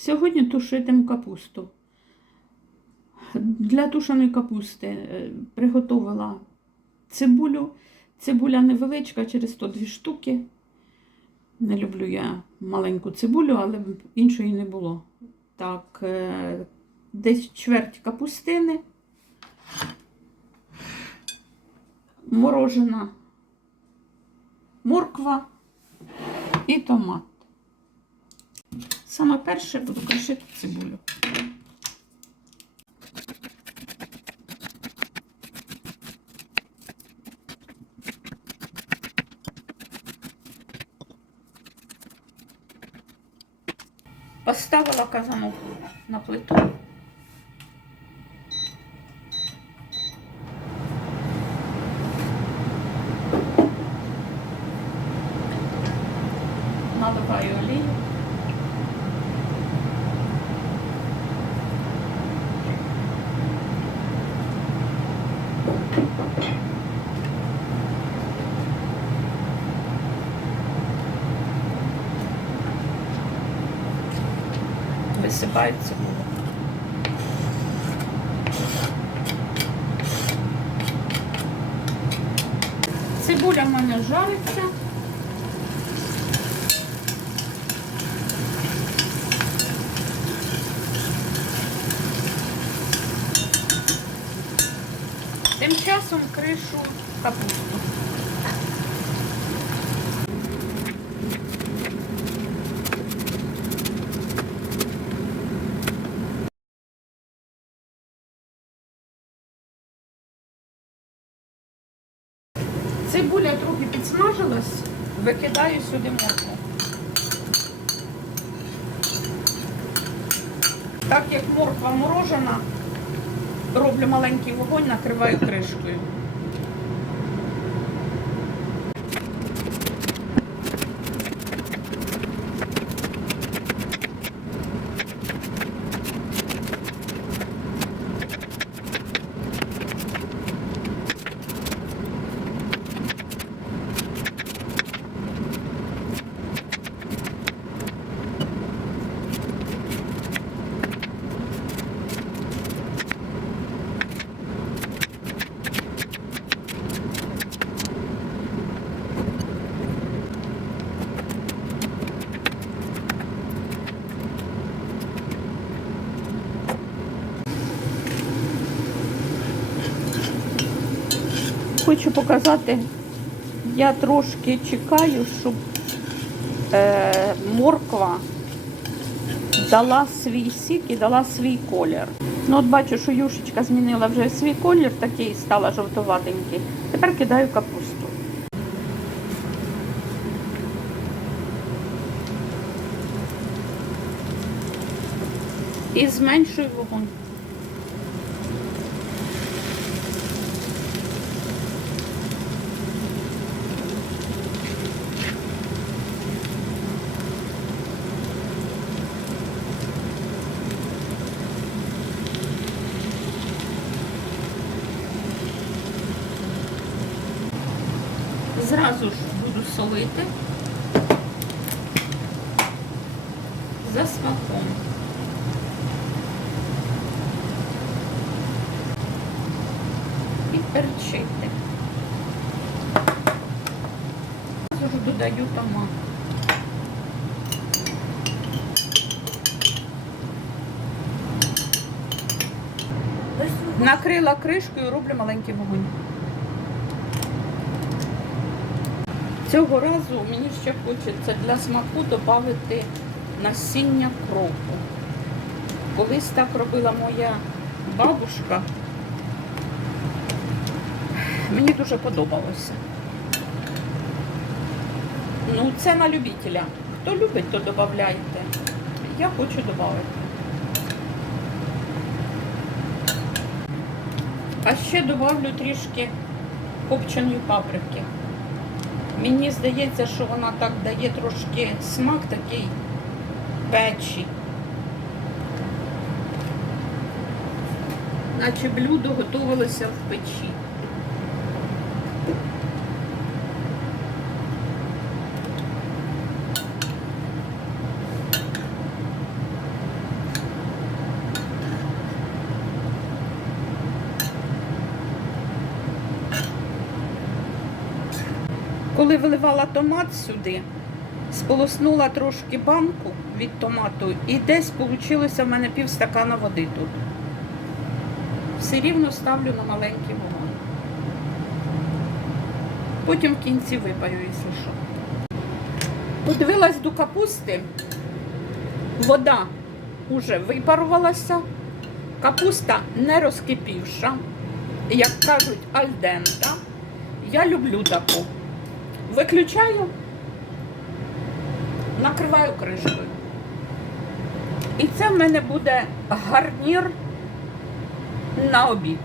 Сьогодні тушитиму капусту. Для тушеної капусти е, приготувала цибулю. Цибуля невеличка, через 102 штуки. Не люблю я маленьку цибулю, але іншої не було. Так, е, десь чверть капустини, морожена морква і томат. Саме перше буду кришити цибулю. Поставила казанок на плиту. Цибулю. Цибуля в мене жариться. Тим часом кришу капусту. Цибуля трохи підсмажилась, викидаю сюди моркву. Так як морква морожена, роблю маленький вогонь, накриваю кришкою. Хочу показати, я трошки чекаю, щоб е, морква дала свій сік і дала свій колір. Ну, от бачу, що юшечка змінила вже свій колір, такий стала жовтоватенький. Тепер кидаю капусту. І зменшую вогонь. Зразу ж буду солити за смаком. І перчити. Зразу ж додаю томат. Накрила кришкою, роблю маленький вогонь. Цього разу мені ще хочеться для смаку додати насіння кропу. Колись так робила моя бабушка. Мені дуже подобалося. Ну, це на любителя. Хто любить, то додавайте. Я хочу додати. А ще додавлю трішки копченої паприки. Мені здається, що вона так дає трошки смак такий печі. Наче блюдо готувалося в печі. Коли виливала томат сюди, сполоснула трошки банку від томату і десь вийшло в мене пів стакана води тут. Все рівно ставлю на маленький вогонь. Потім в кінці випаю, якщо що. Подивилась до капусти, вода уже випарувалася, капуста не розкипівша, як кажуть, альдента. Я люблю таку. Виключаю, накриваю кришкою. І це в мене буде гарнір на обід.